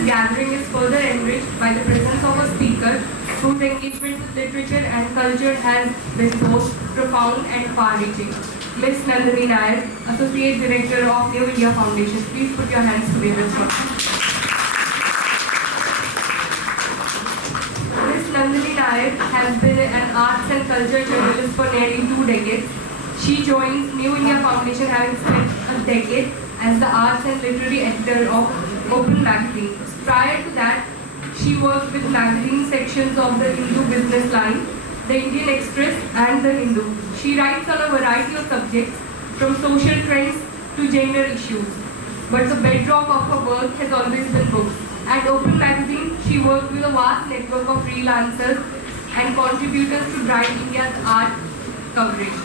This gathering is further enriched by the presence of a speaker whose engagement with literature and culture has been both profound and far-reaching. Ms. Nandini Nair, Associate Director of New India Foundation. Please put your hands together for her. Ms. Nandini Nair has been an arts and culture journalist for nearly 2 decades. She joins New India Foundation having spent a decade as the arts and literary editor of Open Magazine. Prior to that, she worked with magazine sections of the Hindu Business Line, the Indian Express and the Hindu. She writes on a variety of subjects, from social trends to gender issues. But the bedrock of her work has always been books. At Open Magazine, she worked with a vast network of freelancers and contributors to drive India's art coverage.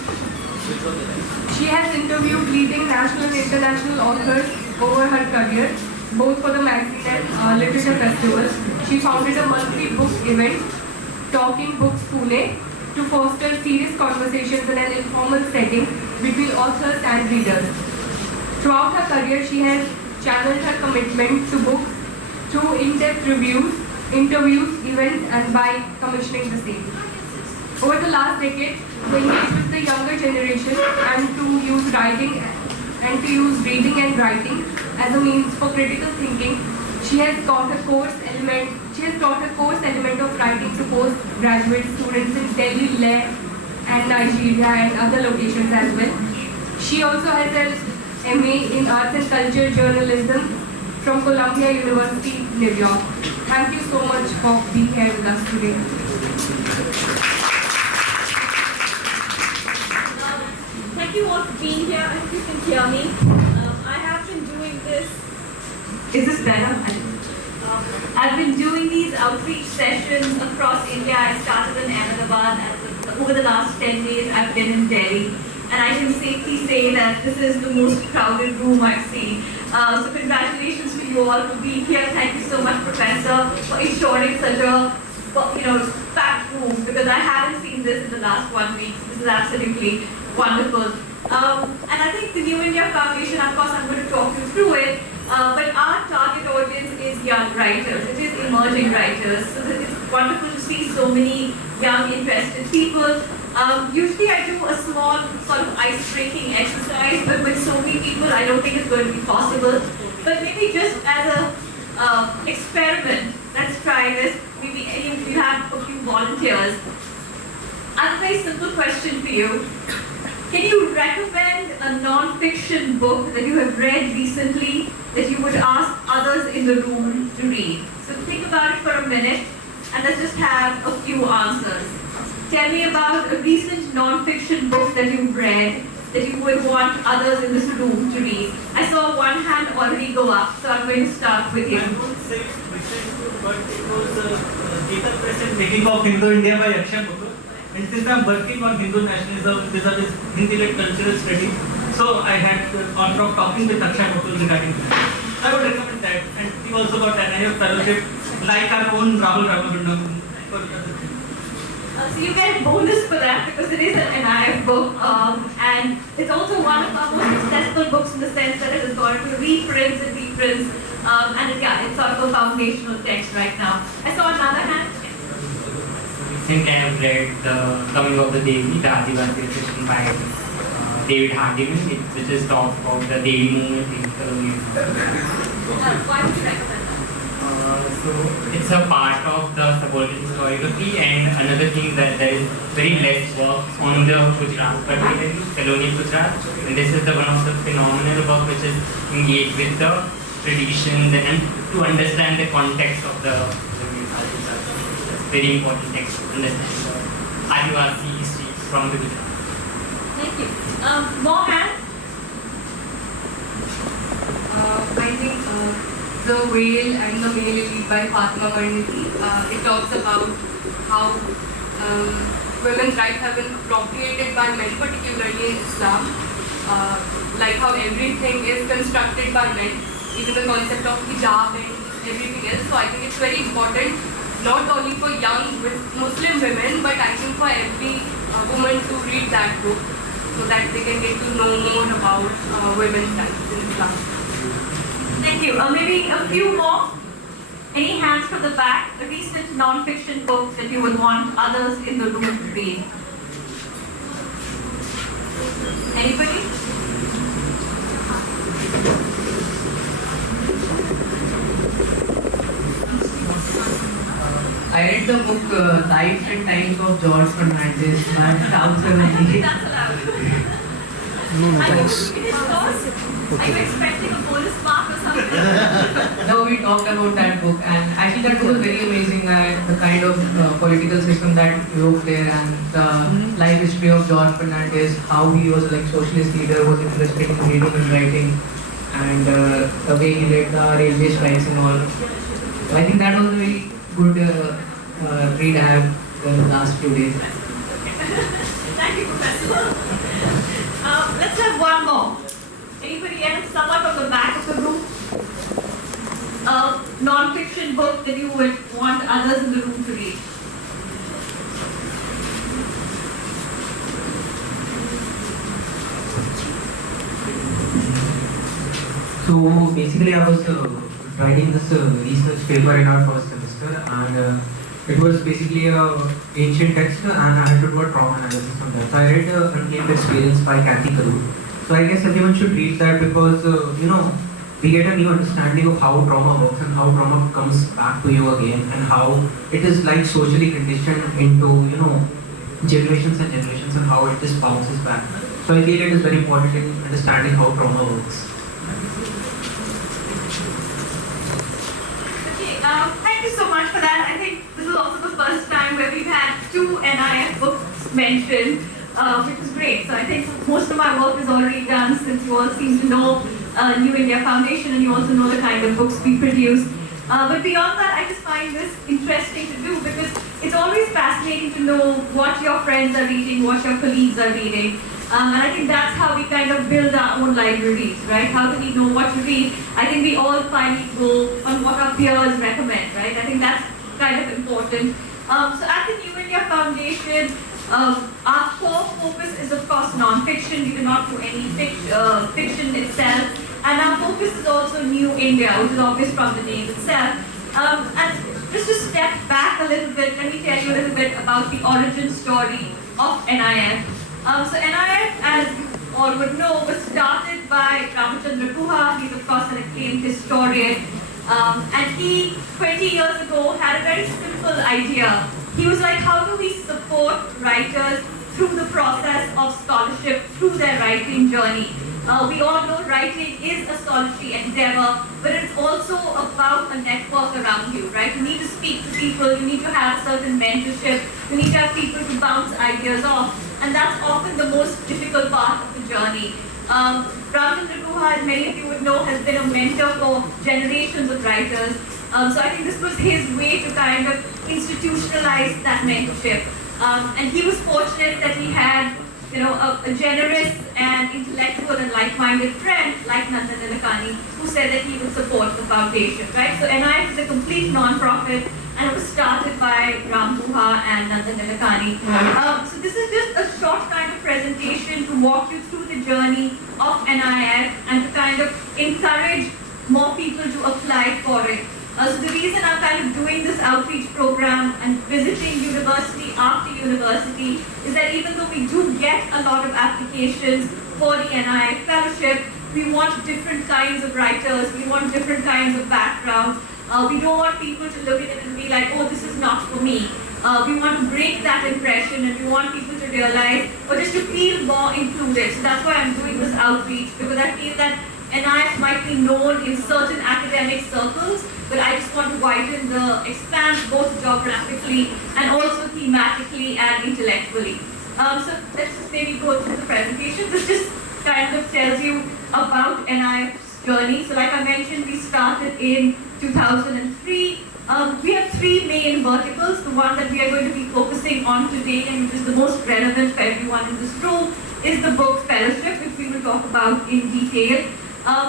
She has interviewed leading national and international authors over her career, both for the magazine and literature festivals. She founded a monthly book event, Talking Books Pune, to foster serious conversations in an informal setting between authors and readers. Throughout her career, she has channeled her commitment to books through in-depth reviews, interviews, events, and by commissioning the same. Over the last decade, to engage with the younger generation and to use writing and to use reading and writing as a means for critical thinking, she has taught a course element of writing to postgraduate students in Delhi, Leh, and Nigeria and other locations as well. She also has an MA in Arts and Culture Journalism from Columbia University, New York. Thank you so much for being here with us today. Thank you all for being here. I hope you can hear me. I have been doing this. Is this better? I've been doing these outreach sessions across India. I started in Ahmedabad, and over the last 10 days I've been in Delhi. And I can safely say that this is the most crowded room I've seen. So congratulations to you all for being here. Thank you so much, Professor, for ensuring such a packed room, because I haven't seen this in the last 1 week. So this is absolutely wonderful. And I think the New India Foundation, of course, I'm going to talk you through it. But our target audience is young writers. It is emerging writers. So it's wonderful to see so many young, interested people. Usually I do a small sort of ice-breaking exercise, but with so many people, I don't think it's going to be possible. But maybe just as a experiment, let's try this. Maybe if you have a few volunteers. I have a very simple question for you. Can you recommend a non-fiction book that you have read recently that you would ask others in the room to read? So think about it for a minute, and let's just have a few answers. Tell me about a recent non-fiction book that you've read that you would want others in this room to read. I saw one hand already go up, so I'm going to start with you. I won't say recent book, but it was Gita Present Making of Hindu India by Akshay Muthur. And since I'm working on Hindu nationalism, these are Hindi-led cultural studies, so I had the honor of talking with Akshay Muthur regarding that. I would recommend that. And we also got an NIF fellowship, like our own Rahul Ramagundam for other things. So you get a bonus for that because it is an NIF book, and it's also one of our most successful books in the sense that it has gone to reprints and reprints, and it's sort of a foundational text right now. I saw another hand. Recently I have read The Coming of the Devi, the Adivasi fiction by David Hardiman, which is talks about the Devi movement in colonialism. Why would you recommend that? So it's a part of the subaltern historiography, and another thing that there is very less work on the Gujarat, particularly colonial Gujarat, and this is the one of the phenomenal work which is engaged with the traditions and to understand the context of the Gujarat. It's very important text to understand the Adivasi history from the Gujarat. Thank you. More hands? I think The Whale and the Male Elite by Fatima Marniti. It talks about how women's rights have been appropriated by men, particularly in Islam. Like how everything is constructed by men, even the concept of hijab and everything else. So I think it's very important, not only for young Muslim women, but I think for every woman to read that book so that they can get to know more about women's rights in Islam. Thank you. Maybe a few more. Any hands from the back? A recent non-fiction book that you would want others in the room to read? Anybody? I read the book Life and Times of George Fernandez by I don't Townsend. think that's allowed. It is yours? Are you expecting a bonus mark or something? No, we talked about that book, and actually that book was very amazing. The kind of political system that broke there, and the life history of George Fernandez, how he was like socialist leader, was interested in reading and writing, and the way he led the railway strikes and all. So I think that was a very good read I have done the last few days. Thank you, Professor. Let's have one more. Anybody else? Someone from the back of the room? A non-fiction book that you would want others in the room to read? So basically, I was writing this research paper in our first semester, and it was basically a ancient text, and I had to do a trauma analysis on that. So I read Unclaimed Experience by Kathy Karu. So I guess everyone should read that because we get a new understanding of how trauma works and how trauma comes back to you again, and how it is like socially conditioned into generations and generations, and how it just bounces back. So I feel it is very important in understanding how trauma works. Thank you so much for that. I think this is also the first time where we've had 2 NIF books mentioned, which is great. So I think most of my work is already done, since you all seem to know New India Foundation and you also know the kind of books we produce. But beyond that, I just find this interesting to do because it's always fascinating to know what your friends are reading, what your colleagues are reading. And I think that's how we kind of build our own libraries, right? How do we know what to read? I think we all finally go on what our peers recommend, right? I think that's kind of important. So at the New India Foundation, our core focus is of course non-fiction. We do not do any fiction itself. And our focus is also New India, which is obvious from the name itself. And just to step back a little bit, let me tell you a little bit about the origin story of NIF. So NIF, as you all would know, was started by Ramachandra Guha. He's of course an acclaimed historian. And he, 20 years ago, had a very simple idea. He was like, how do we support writers through the process of scholarship, through their writing journey? We all know writing is a solitary endeavor, but it's also about a network around you, right? You need to speak to people, you need to have a certain mentorship, you need to have people to bounce ideas off, and that's often the most difficult part of the journey. Ramachandra Guha, as many of you would know, has been a mentor for generations of writers. So I think this was his way to kind of institutionalize that mentorship. And he was fortunate that he had a generous and intellectual and like-minded friend like Nandan Nilekani, who said that he would support the foundation, right? So NIF is a complete non-profit, and it was started by Ram Guha and Nandan Nilekani. So this is just a short kind of presentation to walk you through the journey of NIF and to kind of encourage more people to apply for it. So the reason I'm kind of doing this outreach program and visiting university after university is that even though we do get a lot of applications for the NIF fellowship, we want different kinds of writers, we want different kinds of backgrounds. We don't want people to look at it and be like, oh, this is not for me. We want to break that impression, and we want people to realize, or just to feel more included. So that's why I'm doing this outreach, because I feel that NIF might be known in certain academic circles, but I just want to expand both geographically and also thematically and intellectually. So let's just maybe go through the presentation. This just kind of tells you about NIF's journey. So like I mentioned, we started in 2003. We have 3 main verticals. The one that we are going to be focusing on today, and which is the most relevant for everyone in this room, is the book fellowship, which we will talk about in detail.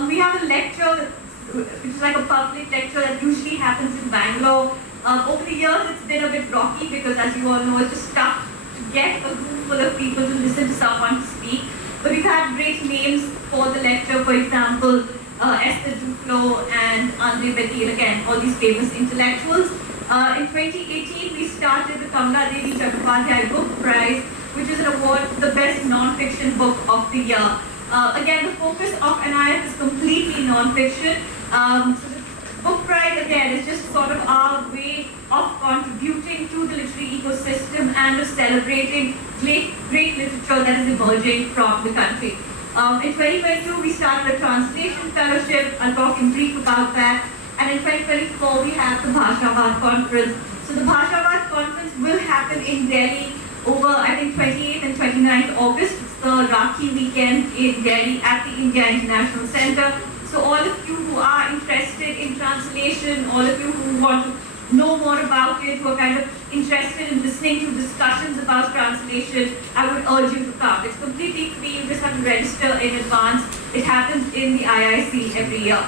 We have a lecture, which is like a public lecture that usually happens in Bangalore. Over the years, it's been a bit rocky because, as you all know, it's just tough to get a room full of people to listen to someone speak. But we've had great names for the lecture. For example, Esther Duflo and Andre Betil, again, all these famous intellectuals. In 2018, we started the Kamla Devi Chakrabarty Book Prize, which is an award for the best non-fiction book of the year. Again, the focus of NIF is completely non-fiction. So the book prize, again, is just sort of our way of contributing to the literary ecosystem and of celebrating great literature that is emerging from the country. In 2022, we started a translation fellowship. I'll talk in brief about that. And in 2024, we have the Bhashavad conference. So the Bhashavad conference will happen in Delhi over, I think, 28th and 29th August. It's the Rakhi weekend in Delhi at the India International Center. So all of you who are interested in translation, all of you who want to know more about it, who are kind of interested in listening to discussions about translation, I would urge you to come. It's completely free. You just have to register in advance. It happens in the IIC every year.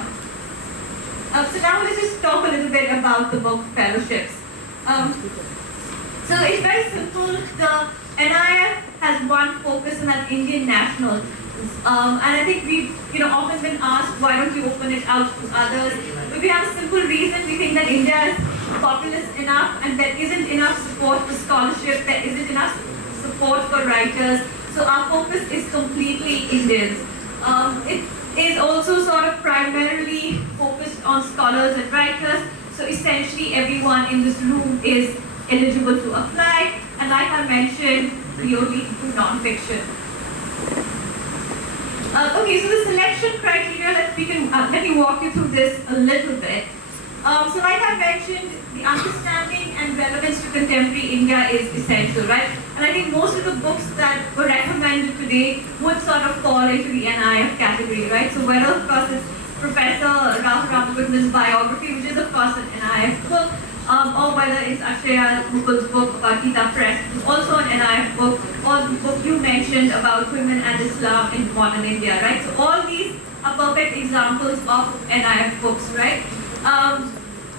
So now let's just talk a little bit about the book fellowships. So it's very simple. The NIF has one focus, and that's Indian nationals. And I think we've often been asked, why don't you open it out to others? But we have a simple reason. We think that India is populous enough, and there isn't enough support for scholarship. There isn't enough support for writers. So our focus is completely Indians. It is also sort of primarily focused on scholars and writers. So essentially everyone in this room is eligible to apply. And like I mentioned, we only do non-fiction. Okay, so the selection criteria, let me walk you through this a little bit. So like I mentioned, the understanding and relevance to contemporary India is essential, right? And I think most of the books that were recommended today would sort of fall into the NIF category, right? So whether, of course, it's Professor Rahul Ramakrishna's biography, which is, of course, an NIF book, or whether it's Akshaya Mukul's book about Gita Press, which is also an NIF book, or the book you mentioned about women and Islam in modern India, right? So all these are perfect examples of NIF books, right?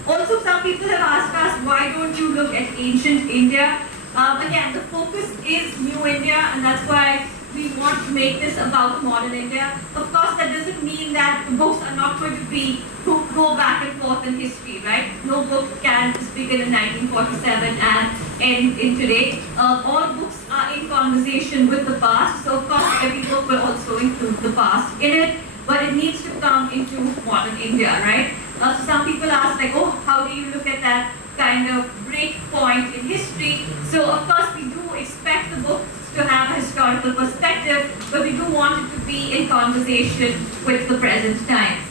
Also, some people have asked us, why don't you look at ancient India? Again, the focus is New India, and that's why we want to make this about modern India. Of course, that doesn't mean that the books are not going to go back and forth in history, right? No book can begin in 1947 and end in today. All books are in conversation with the past, so of course, every book will also include the past in it, but it needs to come into modern India, right? So some people ask, like, oh, how do you look at that kind of break point in history? So of course, we do expect the books to have a historical perspective, but we do want it to be in conversation with the present times.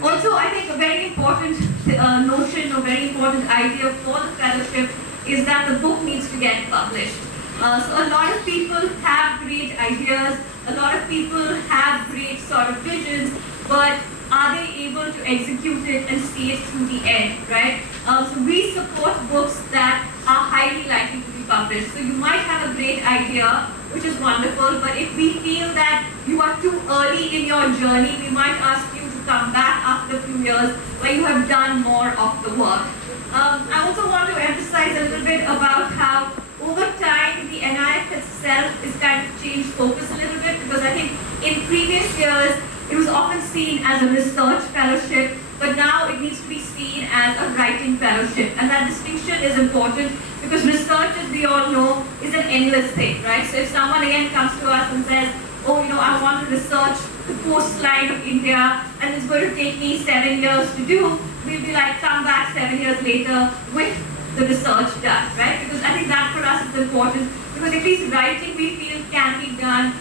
Also, I think a very important notion, a very important idea for the fellowship is that the book needs to get published. So a lot of people have great ideas, a lot of people have great sort of visions, but are they able to execute it and see it through the end, right? So we support books that are highly likely to be published. So you might have a great idea, which is wonderful, but if we feel that you are too early in your journey, we might ask you to come back after a few years where you have done more of the work. I also want to emphasize a little bit about how over time the NIF itself is kind of changed focus a little bit, because I think in previous years it was often seen as a research fellowship, but now it needs to be seen as a writing fellowship. And that distinction is important because research, as we all know, is an endless thing, right? So if someone again comes to us and says, oh, I want to research the coastline of India and it's going to take me 7 years to do, we'll be like, come back 7 years later with the research done, right? Because I think that for us is important, because at least writing we feel can be done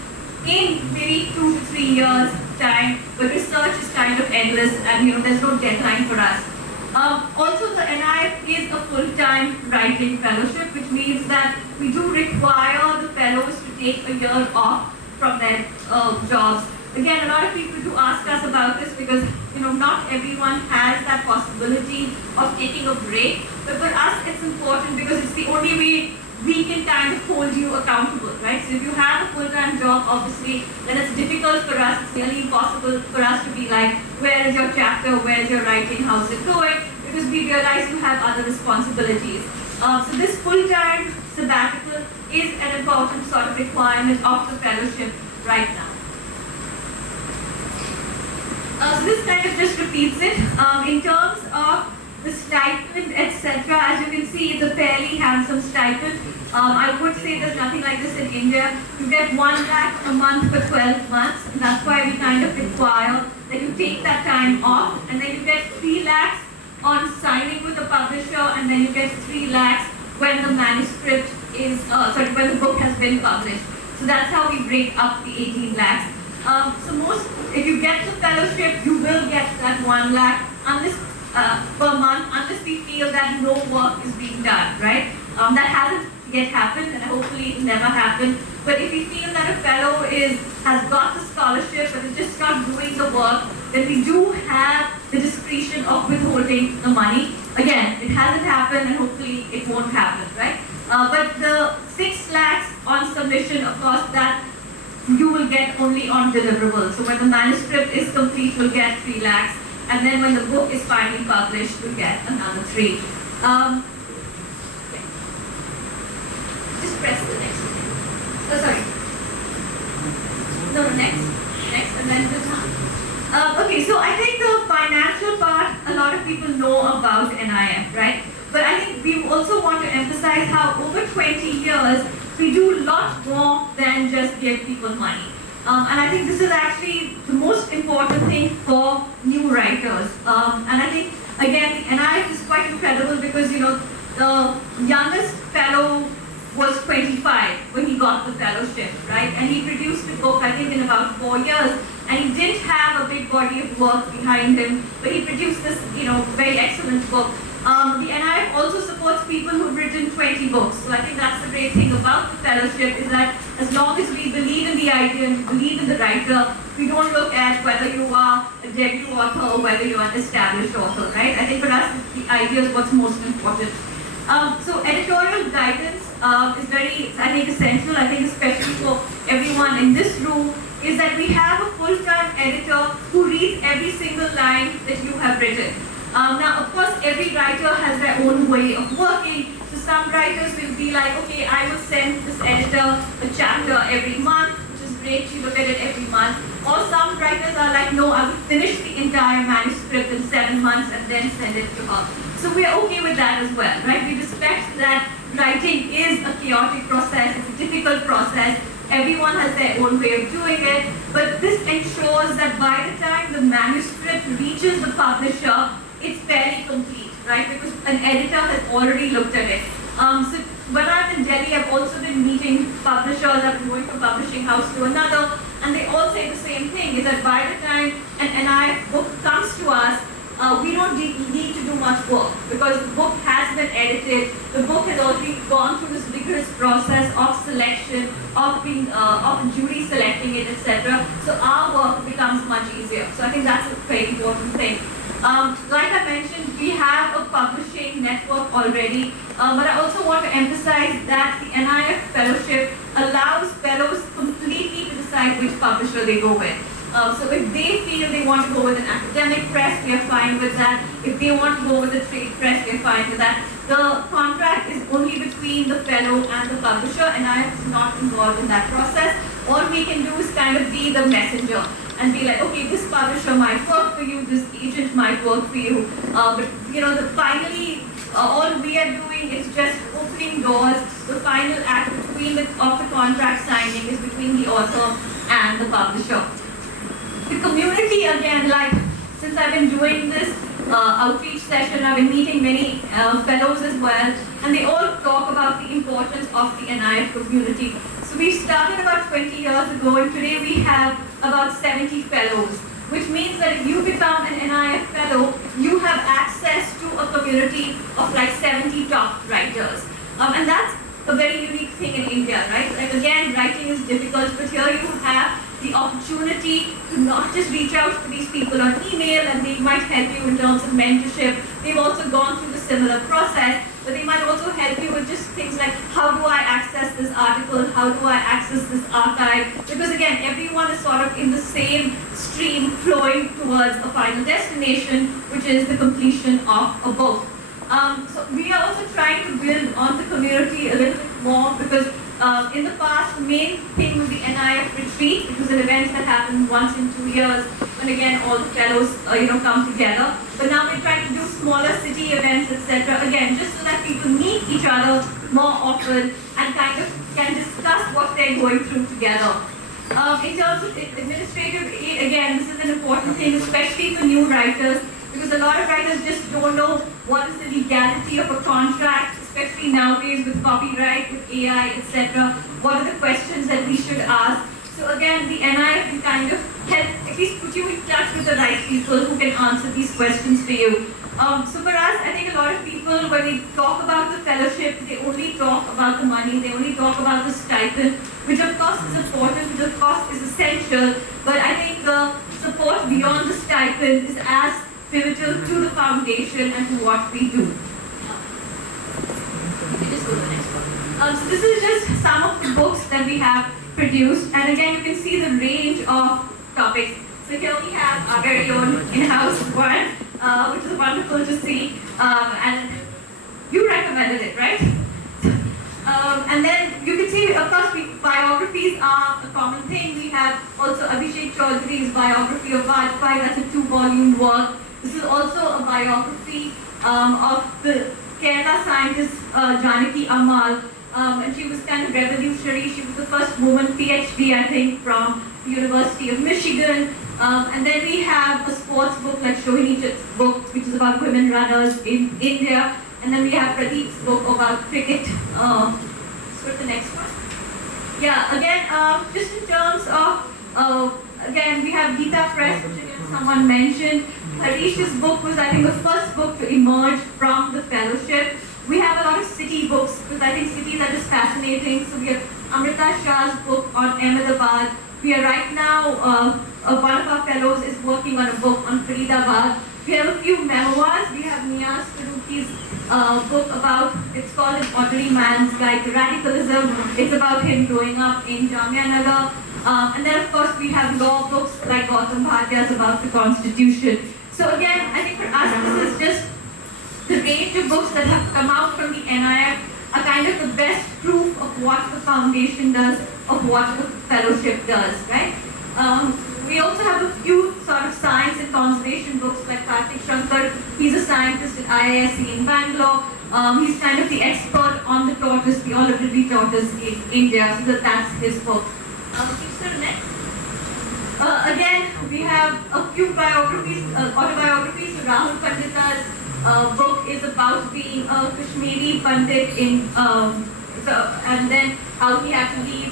in maybe 2 to 3 years time, but research is kind of endless and there's no deadline for us. Also, the NIF is a full-time writing fellowship, which means that we do require the fellows to take a year off from their jobs. Again, a lot of people do ask us about this because not everyone has that possibility of taking a break, but for us it's important because it's the only way we can kind of hold you accountable, right? So if you have a full-time job, obviously, then it's difficult for us, it's nearly impossible for us to be like, where is your chapter, where is your writing, how's it going? Because we realize you have other responsibilities. So this full-time sabbatical is an important sort of requirement of the fellowship right now. So this kind of just repeats it. In terms of the stipend, etc., as you can see, it's a fairly handsome stipend. I would say there's nothing like this in India. You get 1 lakh a month for 12 months, and that's why we kind of require that you take that time off, and then you get 3 lakhs on signing with the publisher, and then you get 3 lakhs when the manuscript is, when the book has been published. So that's how we break up the 18 lakhs. If you get the fellowship, you will get that 1 lakh unless, per month, unless we feel that no work is being done, right? That hasn't yet happened, and hopefully it will never happen. But if we feel that a fellow has got the scholarship but is just not doing the work, then we do have the discretion of withholding the money. Again, it hasn't happened, and hopefully it won't happen, right? But the 6 lakhs on submission, of course, that you will get only on deliverables. So when the manuscript is complete, you'll get 3 lakhs. And then when the book is finally published, you'll get another 3. Just press the next one. Oh, sorry. No, next, and then this one. Okay, so I think the financial part, a lot of people know about NIF, right? But I think we also want to emphasize how over 20 years, we do a lot more than just give people money. And I think this is actually the most important thing for new writers. And I think, again, the NIF is quite incredible because, you know, the youngest fellow was 25 when he got the fellowship, right? And he produced a book, I think, in about 4 years. And he didn't have a big body of work behind him, but he produced this, you know, very excellent book. The NIF also supports people who've written 20 books. So I think that's the great thing about the fellowship is that as long as we believe in the idea and we believe in the writer, we don't look at whether you are a debut author or whether you're an established author, right? I think for us, the idea is what's most important. So editorial guidance is very, I think, essential. I think especially for everyone in this room, is that we have a full-time editor who reads every single line that you have written. Now, of course, every writer has their own way of working. So some writers will be like, okay, I will send this editor a chapter every month, which is great, you look at it every month. Or some writers are like, no, I will finish the entire manuscript in 7 months and then send it to her. So we're okay with that as well, right? We respect that writing is a chaotic process, it's a difficult process. Everyone has their own way of doing it, but this ensures that by the time the manuscript reaches the publisher, it's fairly complete, right? Because an editor has already looked at it. So when I'm in Delhi, I've also been meeting publishers. I've been going from publishing house to another, and they all say the same thing, is that by the time an NIF book comes to us, we don't need to do much work because the book has been edited. The book has already gone through this rigorous process of selection, of a jury selecting it, etc. So our work becomes much easier. So I think that's a very important thing. Like I mentioned, we have a publishing network already, but I also want to emphasize that the NIF fellowship allows fellows completely to decide which publisher they go with. So if they feel they want to go with an academic press, we are fine with that. If they want to go with a trade press, we are fine with that. The contract is only between the fellow and the publisher, and I am not involved in that process. All we can do is kind of be the messenger and be like, okay, this publisher might work for you, this agent might work for you. But you know, finally, all we are doing is just opening doors. The final act of the contract signing is between the author and the publisher. The community, again, like since I've been doing this outreach session, I've been meeting many fellows as well, and they all talk about the importance of the NIF community. So we started about 20 years ago, and today we have about 70 fellows, which means that if you become an NIF fellow, you have access to a community of like 70 top writers. And that's a very unique thing in India, right? Like again, writing is difficult, but here you have the opportunity to not just reach out to these people on email and they might help you in terms of mentorship. They've also gone through the similar process, but they might also help you with just things like, how do I access this article? How do I access this archive? Because again, everyone is sort of in the same stream flowing towards a final destination, which is the completion of a book. So we are also trying to build on the community a little bit more because In the past, the main thing was the NIF retreat. It was an event that happens once in 2 years, when again all the fellows come together. But now we're trying to do smaller city events, etc. Again, just so that people meet each other more often and kind of can discuss what they're going through together. In terms of administrative aid, again, this is an important thing, especially for new writers, because a lot of writers just don't know what is the legality of a contract, especially nowadays with copyright, with AI, etc. What are the questions that we should ask? So again, the NIF can kind of help, at least put you in touch with the right people who can answer these questions for you. So for us, I think a lot of people, when they talk about the fellowship, they only talk about the money, they only talk about the stipend, which of course is important, which of course is essential, but I think the support beyond the stipend is as pivotal to the foundation and to what we do. Just go to the next one. So this is just some of the books that we have produced, and again you can see the range of topics. So here we have our very own in-house one, which is wonderful to see, and you recommended it, right? And then you can see, of course, biographies are a common thing. We have also Abhishek Chaudhary's biography of Vajpayee, that's a 2-volume work. This is also a biography of the Kerala scientist Janaki Ammal, and she was kind of revolutionary. She was the first woman PhD, I think, from the University of Michigan. And then we have a sports book like Shohini book, which is about women runners in India. And then we have Pradeep's book about cricket. What's the next one? Yeah, again, just in terms of, again, we have Gita Press, which again someone mentioned. Harish's book was, I think, the first book to emerge from the fellowship. We have a lot of city books, because I think cities are just fascinating. So we have Amrita Shah's book on Ahmedabad. We are right now, one of our fellows is working on a book on Faridabad. We have a few memoirs. We have Niyaz Faruqi's book about, it's called An Ordinary Man's Guide to Radicalism. It's about him growing up in Jamia Nagar. And then, of course, we have law books like Gautam Bhatia's about the Constitution. So again, I think for us, this is just the range of books that have come out from the NIF are kind of the best proof of what the foundation does, of what the fellowship does, right? We also have a few sort of science and conservation books like Karthik Shankar. He's a scientist at IISc in Bangalore. He's kind of the expert on the tortoise, the olive tortoise in India, so that's his book. Next. Again, we have a few biographies, autobiographies. So Rahul Pandita's book is about being a Kashmiri Pandit in, and then how he had to leave.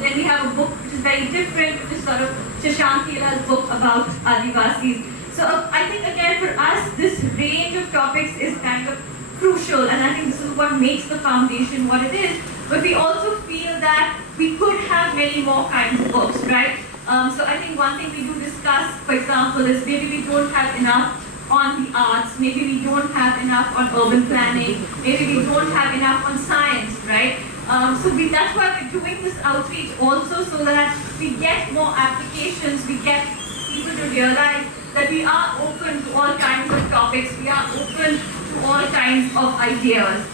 Then we have a book which is very different, which is sort of Shashank Kela's book about Adivasis. So I think again for us, this range of topics is kind of crucial, and I think this is what makes the foundation what it is. But we also feel that we could have many more kinds of books, right? So I think one thing we do discuss, for example, is maybe we don't have enough on the arts, maybe we don't have enough on urban planning, maybe we don't have enough on science, right? That's why we're doing this outreach also, so that we get more applications, we get people to realize that we are open to all kinds of topics, we are open to all kinds of ideas.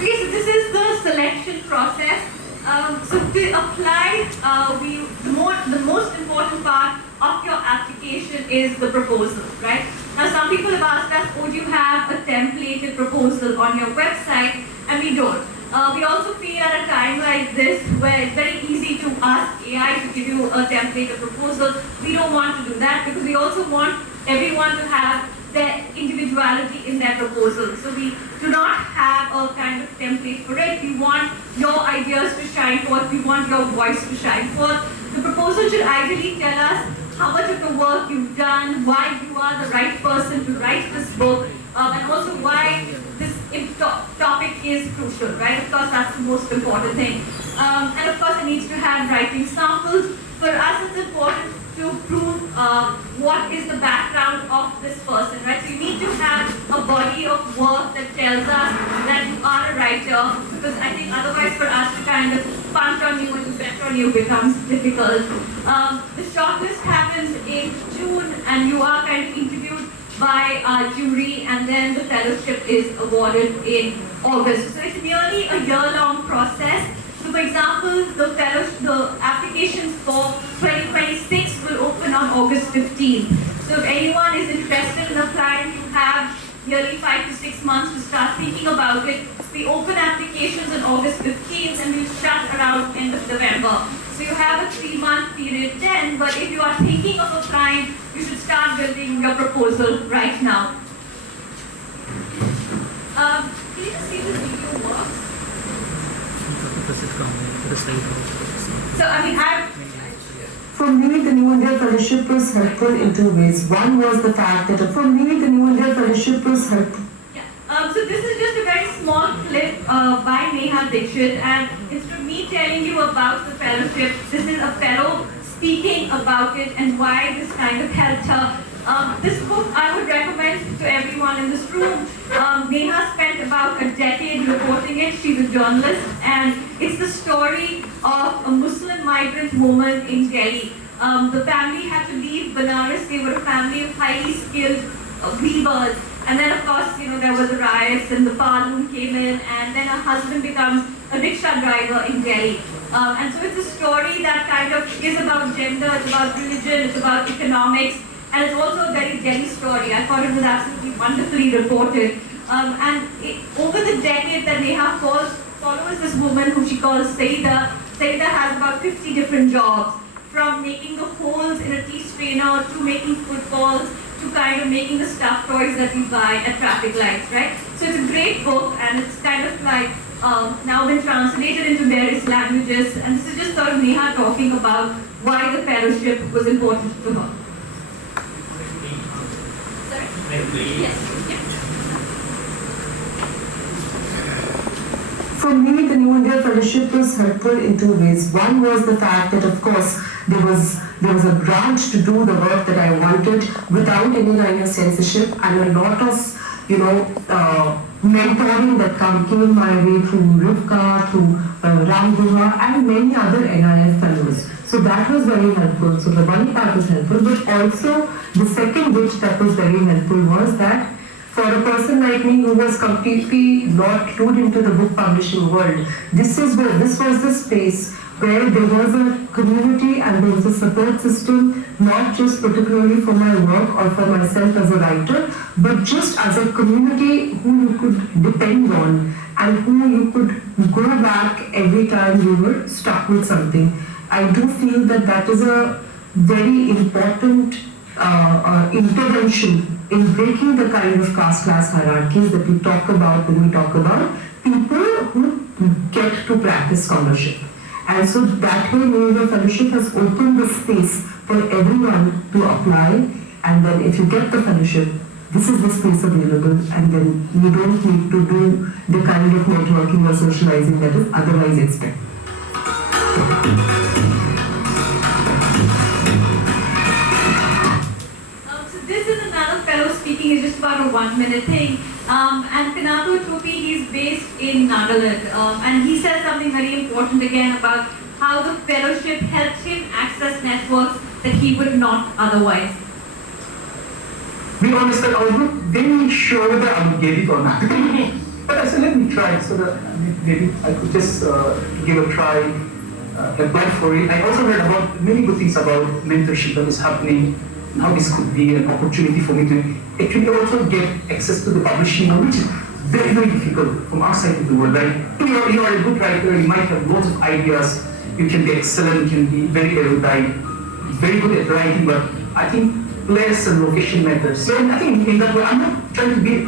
Okay, so this is the selection process. So to apply, the most important part of your application is the proposal, right? Now some people have asked us, oh, do you have a templated proposal on your website? And we don't. We also feel at a time like this where it's very easy to ask AI to give you a templated proposal. We don't want to do that because we also want everyone to have their individuality in their proposal. So we do not have a kind of template for it. We want your ideas to shine forth. We want your voice to shine forth. The proposal should ideally tell us how much of the work you've done, why you are the right person to write this book, and also why this topic is crucial, right? Of course, that's the most important thing. And of course, it needs to have writing samples. For us, it's important to prove what is the background of this person, right? So you need to have a body of work that tells us that you are a writer, because I think otherwise for us to kind of punch on you and to bet on you becomes difficult. The shortlist happens in June, and you are kind of interviewed by our jury, and and then the fellowship is awarded in August. So it's nearly a year-long process. So for example, the applications for 2026 will open on August 15th. So if anyone is interested in applying, you have nearly 5 to 6 months to start thinking about it. We open applications on August 15th and we'll shut around end of November. So you have a 3-month period then, but if you are thinking of applying, you should start building your proposal right now. Can you just see this video works? So For me, the New India Fellowship was helpful in 2 ways. One was the fact that for me, the New India Fellowship was helpful. So this is just a very small clip by Neha Dixit, and instead of me telling you about the fellowship, this is a fellow speaking about it and why this kind of helped her. This book I would recommend to everyone in this room. Neha spent about a decade reporting it. She's a journalist, and it's the story of a Muslim migrant woman in Delhi. The family had to leave Banaras. They were a family of highly skilled weavers. And then, of course, there was the riots and the Paloon came in, and then her husband becomes a rickshaw driver in Delhi. And so it's a story that kind of is about gender, it's about religion, it's about economics, and it's also a very Delhi story. I thought it was absolutely wonderfully reported. Over the decade that Neha follows this woman who she calls Saida. Saida has about 50 different jobs, from making the holes in a tea strainer to making footballs, to kind of making the stuffed toys that we buy at traffic lights, right? So it's a great book, and it's kind of like now been translated into various languages, and this is just sort of Neha talking about why the fellowship was important to her. Sorry? Yes. For me, the New India Fellowship was helpful in 2 ways. One was the fact that, of course, there was a grant to do the work that I wanted without any kind of censorship, and a lot of, mentoring that came my way through Rivka, through Ram Guha, and many other NIF fellows. So that was very helpful. So the one part was helpful, but also the second bit that was very helpful was that for a person like me who was completely not clued into the book publishing world, this was the space where there was a community and there was a support system, not just particularly for my work or for myself as a writer, but just as a community who you could depend on and who you could go back every time you were stuck with something. I do feel that that is a very important intervention in breaking the kind of caste-class hierarchies that we talk about when we talk about people who get to practice scholarship. And so that way, New India Fellowship has opened the space for everyone to apply, and then if you get the fellowship, this is the space available, and then you don't need to do the kind of networking or socializing that is otherwise expected. This is another fellow speaking. It's just about a 1-minute thing. And Pinato Topi, he's based in Nagaland. And he said something very important again about how the fellowship helps him access networks that he would not otherwise. Be honest, I was not very sure whether I would get it or not. But I said, let me try so that maybe I could just give a try, apply for it. I also heard about many good things about mentorship that is happening, how this could be an opportunity for me to actually also get access to the publishing, which is very, very difficult from our side of the world. Like, you are a good writer, you might have lots of ideas, you can be excellent, you can be very erudite, very good at writing, but I think place and location matters. So I think in that way, I'm not trying to be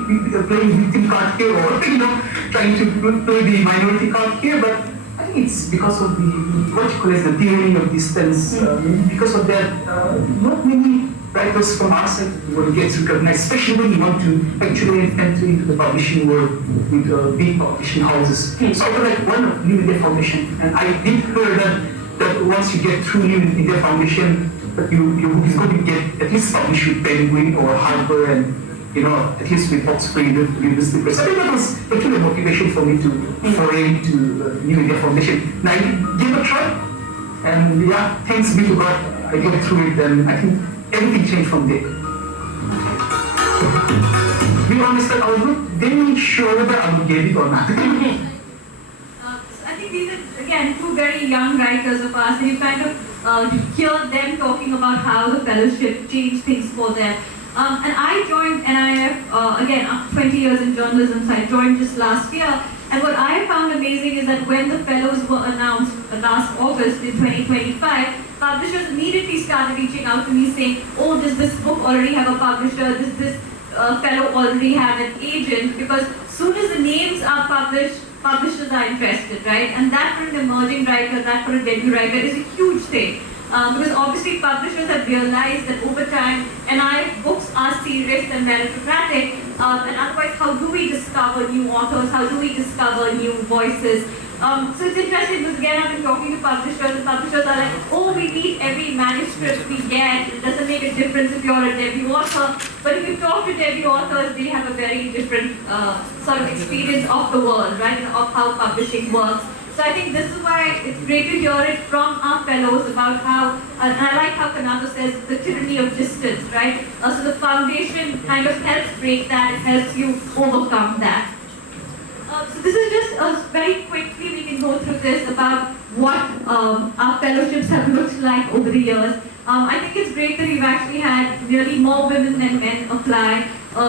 playing victim card here or trying to play the minority card here, but I think it's because of the what you call as the theory of distance. Because of that, not many writers from our side will get recognized, especially when you want to actually enter into the publishing world with big publishing houses. So I was like one of New India Foundation, and I did hear that once you get through New India Foundation, that your book is going to get at least published with Penguin or Harper, and at least with Oxford University Press. I think that was actually a motivation for me to foray into New India Foundation. And I gave a try, and yeah, thanks be to God, I got through it, and I think everything changed from there. honest, that outlook didn't show the Gary format. So I think these are, again, two very young writers of ours, and you kind of hear them talking about how the fellowship changed things for them. And I joined NIF, again, after 20 years in journalism, so I joined just last year. And what I found amazing is that when the fellows were announced last August in 2025, publishers immediately started reaching out to me saying, oh, does this book already have a publisher? Does this fellow already have an agent? Because soon as the names are published, publishers are interested, right? And that for an emerging writer, that for a debut writer is a huge thing. Because obviously publishers have realized that over time, NIF books are serious and meritocratic, and otherwise how do we discover new authors, how do we discover new voices? So it's interesting because again I've been talking to publishers, and publishers are like, oh, we read every manuscript we get, it doesn't make a difference if you're a debut author, but if you talk to debut authors, they have a very different sort of experience of the world, right, of how publishing works. So I think this is why it's great to hear it from our fellows about how, and I like how Kanato says, the tyranny of distance, right? So the foundation kind of helps break that, it helps you overcome that. So this is just very quickly, we can go through this about what our fellowships have looked like over the years. I think it's great that we've actually had nearly more women than men apply.